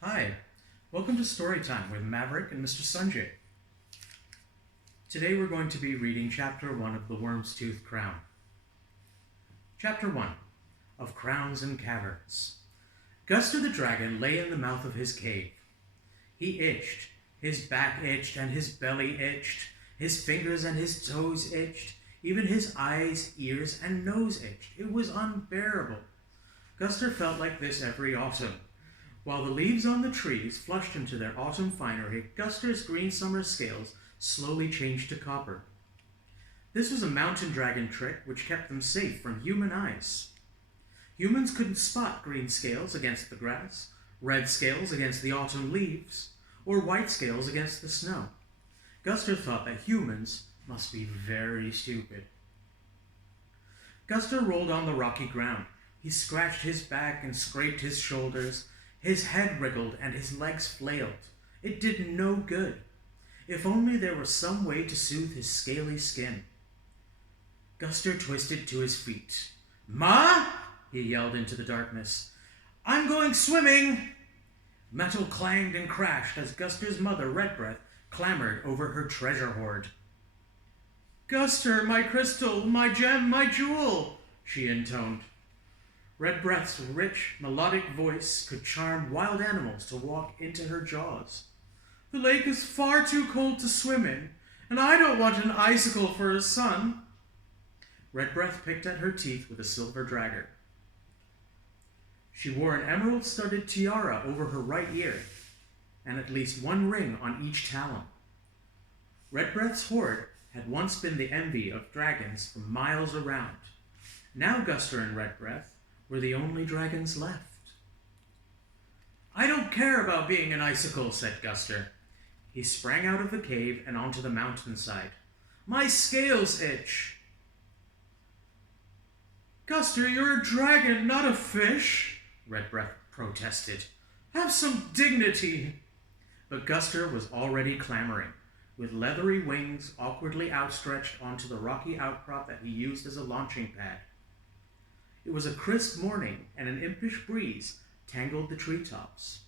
Hi, welcome to Storytime with Maverick and Mr. Sanjay. Today we're going to be reading Chapter 1 of the Wyrmstooth Crown. Chapter 1 of Crowns and Caverns. Guster the dragon lay in the mouth of his cave. He itched, his back itched and his belly itched, his fingers and his toes itched, even his eyes, ears, and nose itched. It was unbearable. Guster felt like this every autumn. While the leaves on the trees flushed into their autumn finery, Guster's green summer scales slowly changed to copper. This was a mountain dragon trick which kept them safe from human eyes. Humans couldn't spot green scales against the grass, red scales against the autumn leaves, or white scales against the snow. Guster thought that humans must be very stupid. Guster rolled on the rocky ground. He scratched his back and scraped his shoulders. His head wriggled and his legs flailed. It did no good. If only there were some way to soothe his scaly skin. Guster twisted to his feet. "Ma!" he yelled into the darkness. "I'm going swimming!" Metal clanged and crashed as Guster's mother, Redbreath, clamored over her treasure hoard. "Guster, my crystal, my gem, my jewel!" she intoned. Redbreath's rich, melodic voice could charm wild animals to walk into her jaws. "The lake is far too cold to swim in, and I don't want an icicle for a son." Redbreath picked at her teeth with a silver dagger. She wore an emerald-studded tiara over her right ear, and at least one ring on each talon. Redbreath's hoard had once been the envy of dragons for miles around. Now Guster and Redbreath were the only dragons left. "I don't care about being an icicle," said Guster. He sprang out of the cave and onto the mountainside. "My scales itch." "Guster, you're a dragon, not a fish," Redbreath protested. "Have some dignity." But Guster was already clamoring, with leathery wings awkwardly outstretched onto the rocky outcrop that he used as a launching pad. It was a crisp morning, and an impish breeze tangled the treetops.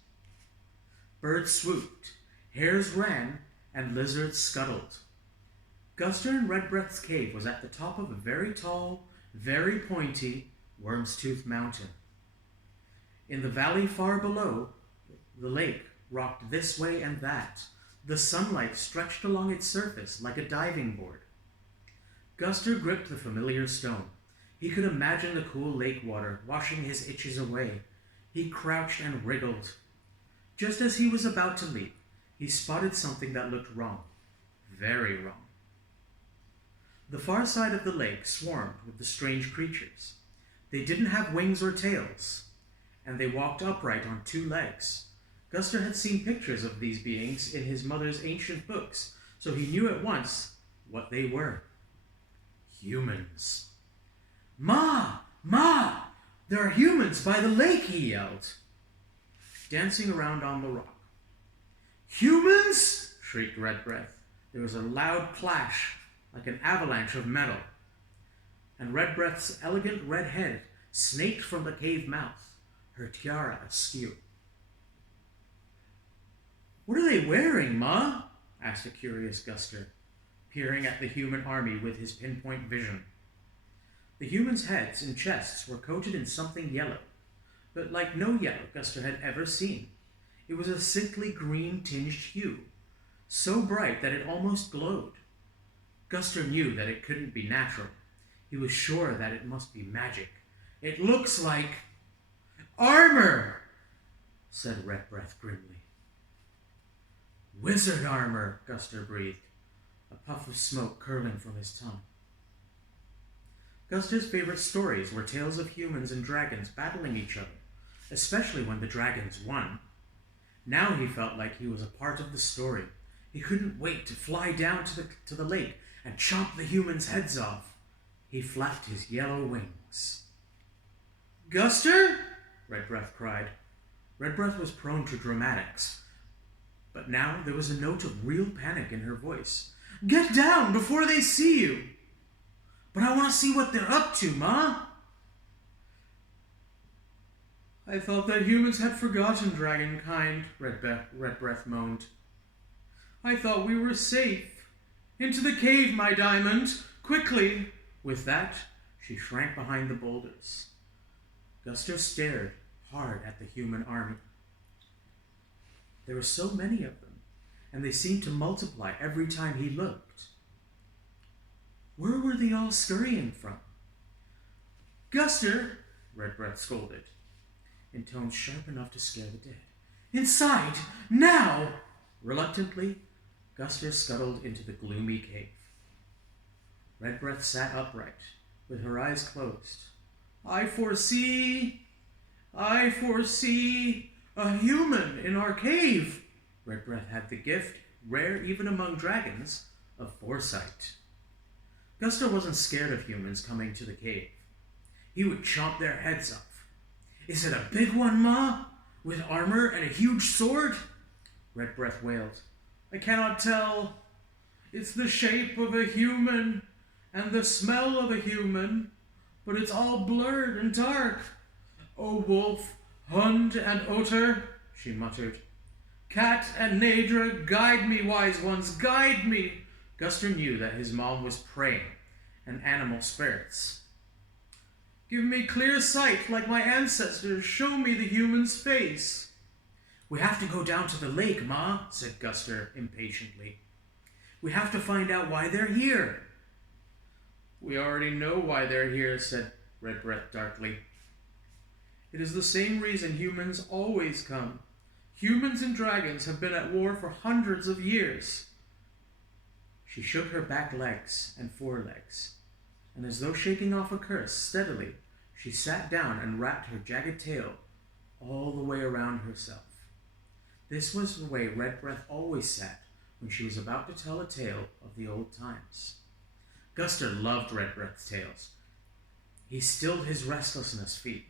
Birds swooped, hares ran, and lizards scuttled. Guster and Redbreath's cave was at the top of a very tall, very pointy Wyrmstooth mountain. In the valley far below, the lake rocked this way and that. The sunlight stretched along its surface like a diving board. Guster gripped the familiar stone. He could imagine the cool lake water washing his itches away. He crouched and wriggled. Just as he was about to leap, he spotted something that looked wrong. Very wrong. The far side of the lake swarmed with the strange creatures. They didn't have wings or tails, and they walked upright on two legs. Guster had seen pictures of these beings in his mother's ancient books, so he knew at once what they were. Humans. "Ma! Ma! There are humans by the lake!" he yelled, dancing around on the rock. "Humans!" shrieked Redbreath. There was a loud clash, like an avalanche of metal, and Redbreath's elegant red head snaked from the cave mouth, her tiara askew. "What are they wearing, Ma?" asked a curious Guster, peering at the human army with his pinpoint vision. The humans' heads and chests were coated in something yellow, but like no yellow Guster had ever seen. It was a sickly green-tinged hue, so bright that it almost glowed. Guster knew that it couldn't be natural. He was sure that it must be magic. "It looks like armor," said Redbreath grimly. "Wizard armor," Guster breathed, a puff of smoke curling from his tongue. Guster's favorite stories were tales of humans and dragons battling each other, especially when the dragons won. Now he felt like he was a part of the story. He couldn't wait to fly down to the lake and chomp the humans' heads off. He flapped his yellow wings. "Guster!" Redbreath cried. Redbreath was prone to dramatics, but now there was a note of real panic in her voice. "Get down before they see you!" "But I want to see what they're up to, Ma." I thought that humans had forgotten dragonkind, Redbreath moaned. I thought we were safe. Into the cave, my diamond, quickly. With that, she shrank behind the boulders. Guster stared hard at the human army. There were so many of them, and they seemed to multiply every time he looked. Where were they all scurrying from? Guster, Redbreath scolded, in tones sharp enough to scare the dead. Inside, now! Reluctantly, Guster scuttled into the gloomy cave. Redbreath sat upright, with her eyes closed. I foresee a human in our cave. Redbreath had the gift, rare even among dragons, of foresight. Guster wasn't scared of humans coming to the cave. He would chomp their heads off. Is it a big one, Ma? With armor and a huge sword? Redbreath wailed. I cannot tell. It's the shape of a human and the smell of a human, but it's all blurred and dark. O wolf, hund, and otter, she muttered. Cat and Nadra, guide me, wise ones, guide me. Guster knew that his mom was praying, and animal spirits. Give me clear sight like my ancestors. Show me the human's face. We have to go down to the lake, Ma, said Guster impatiently. We have to find out why they're here. We already know why they're here, said Redbreath darkly. It is the same reason humans always come. Humans and dragons have been at war for hundreds of years. She shook her back legs and forelegs, and as though shaking off a curse steadily, she sat down and wrapped her jagged tail all the way around herself. This was the way Redbreath always sat when she was about to tell a tale of the old times. Guster loved Redbreath's tales. He stilled his restlessness feet,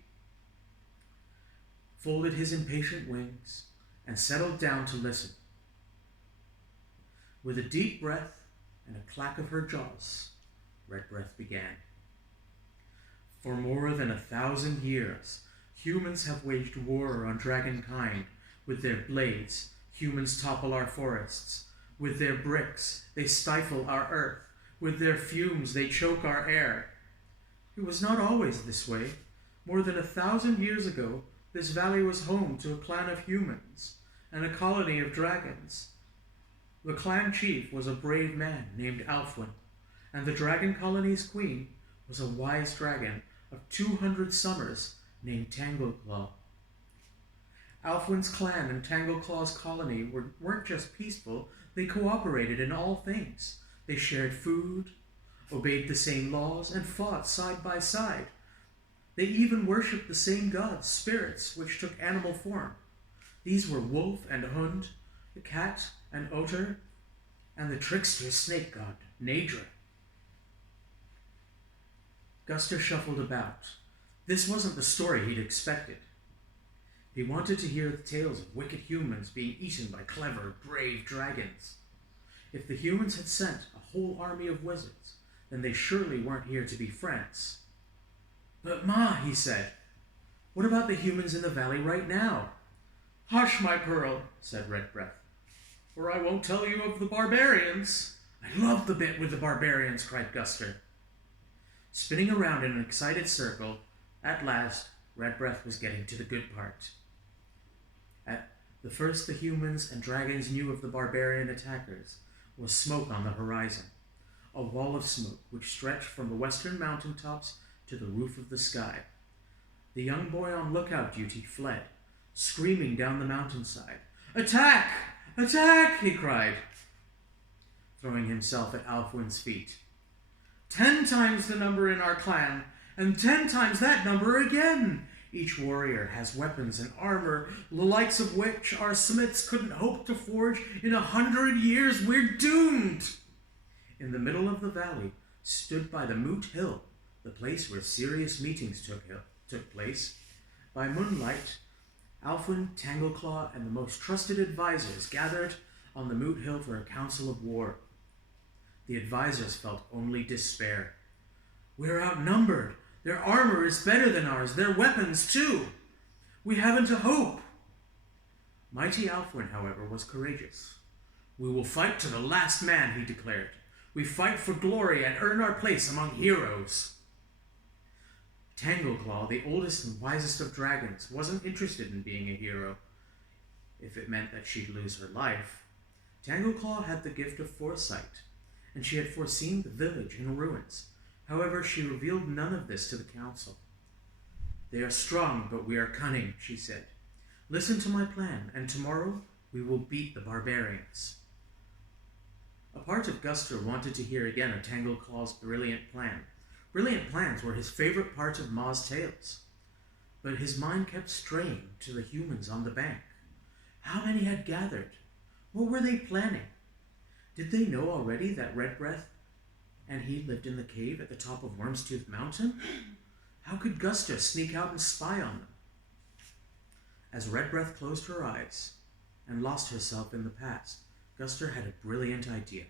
folded his impatient wings, and settled down to listen. With a deep breath and a clack of her jaws, Redbreath began. For more than 1,000 years, humans have waged war on dragonkind. With their blades, humans topple our forests. With their bricks, they stifle our earth. With their fumes, they choke our air. It was not always this way. More than 1,000 years ago, this valley was home to a clan of humans and a colony of dragons. The clan chief was a brave man named Alfwin, and the dragon colony's queen was a wise dragon of 200 summers named Tangleclaw. Alfwin's clan and Tangleclaw's colony weren't just peaceful, they cooperated in all things. They shared food, obeyed the same laws, and fought side by side. They even worshipped the same gods, spirits, which took animal form. These were Wolf and Hund, the cat and Otter, and the trickster snake god, Nadra. Guster shuffled about. This wasn't the story he'd expected. He wanted to hear the tales of wicked humans being eaten by clever, brave dragons. If the humans had sent a whole army of wizards, then they surely weren't here to be friends. But Ma, he said, what about the humans in the valley right now? Hush, my pearl, said Redbreath, or I won't tell you of the barbarians. I love the bit with the barbarians, cried Guster. Spinning around in an excited circle, at last, Redbreath was getting to the good part. At the first the humans and dragons knew of the barbarian attackers was smoke on the horizon, a wall of smoke which stretched from the western mountaintops to the roof of the sky. The young boy on lookout duty fled, screaming down the mountainside. Attack! Attack! He cried, throwing himself at Alfwin's feet. 10 times the number in our clan, and 10 times that number again. Each warrior has weapons and armor, the likes of which our smiths couldn't hope to forge in 100 years. We're doomed! In the middle of the valley stood by the Moot Hill, the place where serious meetings took place. By moonlight, Alfwin, Tangleclaw, and the most trusted advisors gathered on the Moot Hill for a council of war. The advisors felt only despair. We're outnumbered. Their armor is better than ours, their weapons too. We haven't a hope. Mighty Alfwin, however, was courageous. We will fight to the last man, he declared. We fight for glory and earn our place among heroes. Tangleclaw, the oldest and wisest of dragons, wasn't interested in being a hero, if it meant that she'd lose her life. Tangleclaw had the gift of foresight, and she had foreseen the village in ruins. However, she revealed none of this to the council. They are strong, but we are cunning, she said. Listen to my plan, and tomorrow we will beat the barbarians. A part of Guster wanted to hear again of Tangleclaw's brilliant plan. Brilliant plans were his favorite part of Ma's tales. But his mind kept straying to the humans on the bank. How many had gathered? What were they planning? Did they know already that Redbreath and he lived in the cave at the top of Wyrmstooth Mountain? How could Guster sneak out and spy on them? As Redbreath closed her eyes and lost herself in the past, Guster had a brilliant idea.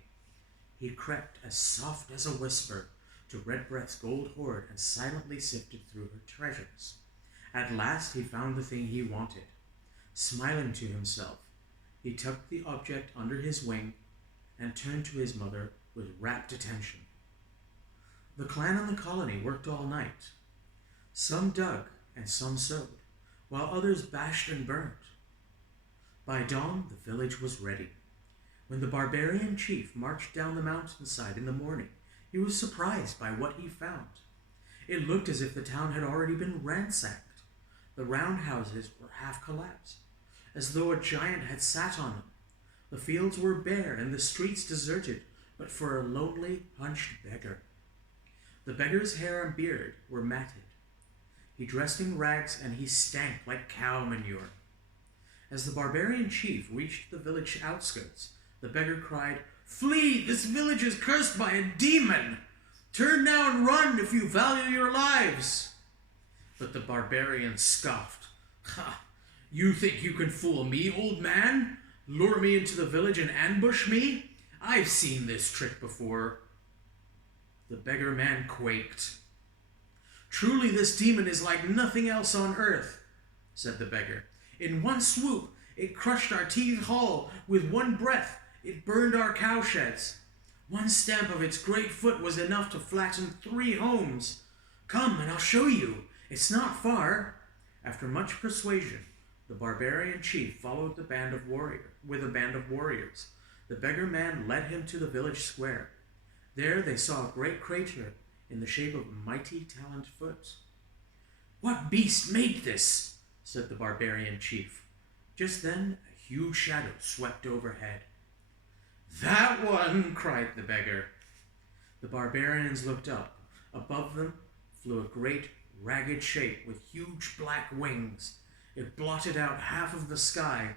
He crept as soft as a whisper to Redbreath's gold hoard and silently sifted through her treasures. At last he found the thing he wanted. Smiling to himself, he tucked the object under his wing and turned to his mother with rapt attention. The clan and the colony worked all night. Some dug and some sewed, while others bashed and burned. By dawn, the village was ready. When the barbarian chief marched down the mountainside in the morning, he was surprised by what he found. It looked as if the town had already been ransacked. The roundhouses were half collapsed, as though a giant had sat on them. The fields were bare and the streets deserted, but for a lonely, hunched beggar. The beggar's hair and beard were matted. He dressed in rags and he stank like cow manure. As the barbarian chief reached the village outskirts, the beggar cried, "Flee! This village is cursed by a demon! Turn now and run if you value your lives!" But the barbarian scoffed. "Ha! You think you can fool me, old man? Lure me into the village and ambush me? I've seen this trick before." The beggar man quaked. "Truly this demon is like nothing else on earth," said the beggar. "In one swoop, it crushed our teeth whole. With one breath, it burned our cowsheds. One stamp of its great foot was enough to flatten 3 homes. Come, and I'll show you. It's not far." After much persuasion, the barbarian chief followed with a band of warriors. The beggar man led him to the village square. There they saw a great crater in the shape of a mighty taloned foot. "What beast made this?" said the barbarian chief. Just then a huge shadow swept overhead. "That one!" cried the beggar. The barbarians looked up. Above them flew a great, ragged shape with huge black wings. It blotted out half of the sky.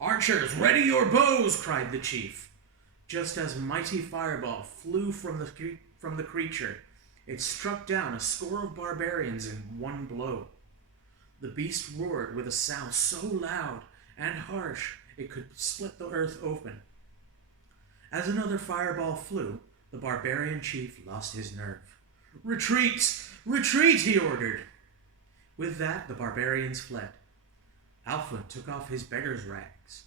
"Archers, ready your bows!" cried the chief. Just as a mighty fireball flew from the creature, it struck down a score of barbarians in one blow. The beast roared with a sound so loud and harsh it could split the earth open. As another fireball flew, the barbarian chief lost his nerve. "Retreat! Retreat!" he ordered. With that, the barbarians fled. Alpha took off his beggar's rags,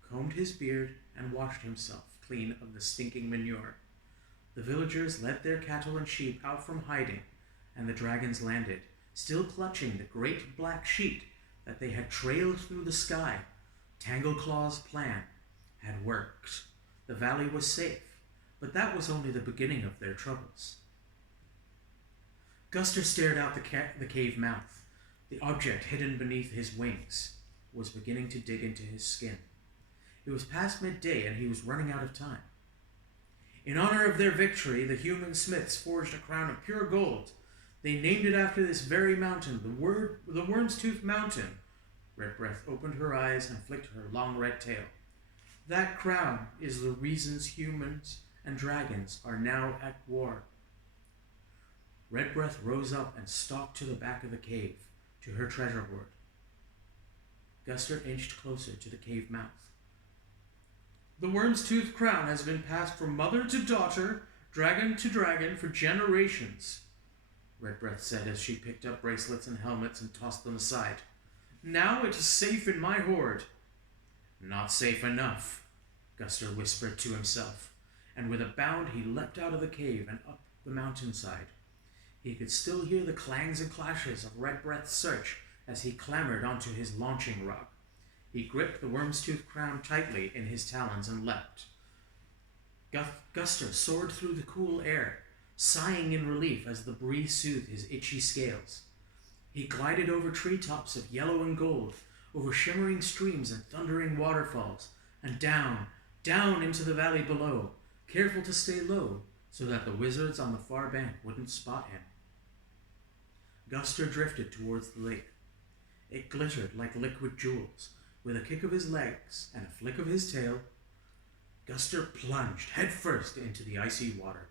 combed his beard, and washed himself clean of the stinking manure. The villagers led their cattle and sheep out from hiding, and the dragons landed, still clutching the great black sheet that they had trailed through the sky. Tangleclaw's plan had worked. The valley was safe, but that was only the beginning of their troubles. Guster stared out the cave mouth. The object hidden beneath his wings was beginning to dig into his skin. It was past midday and he was running out of time. In honor of their victory, the human smiths forged a crown of pure gold. They named it after this very mountain, the Wyrmstooth Mountain. Redbreath opened her eyes and flicked her long red tail. That crown is the reasons humans and dragons are now at war. Redbreath rose up and stalked to the back of the cave, to her treasure hoard. Guster inched closer to the cave mouth. "The Wyrmstooth crown has been passed from mother to daughter, dragon to dragon for generations," Redbreath said as she picked up bracelets and helmets and tossed them aside. Now it is safe in my hoard. Not safe enough, Guster whispered to himself, and with a bound he leapt out of the cave and up the mountainside. He could still hear the clangs and clashes of Redbreast's search as he clambered onto his launching rug. He gripped the Wyrmstooth crown tightly in his talons and leapt. Guster soared through the cool air, sighing in relief as the breeze soothed his itchy scales. He glided over treetops of yellow and gold, over shimmering streams and thundering waterfalls, and down, down into the valley below, careful to stay low so that the wizards on the far bank wouldn't spot him. Guster drifted towards the lake. It glittered like liquid jewels. With a kick of his legs and a flick of his tail, Guster plunged headfirst into the icy water.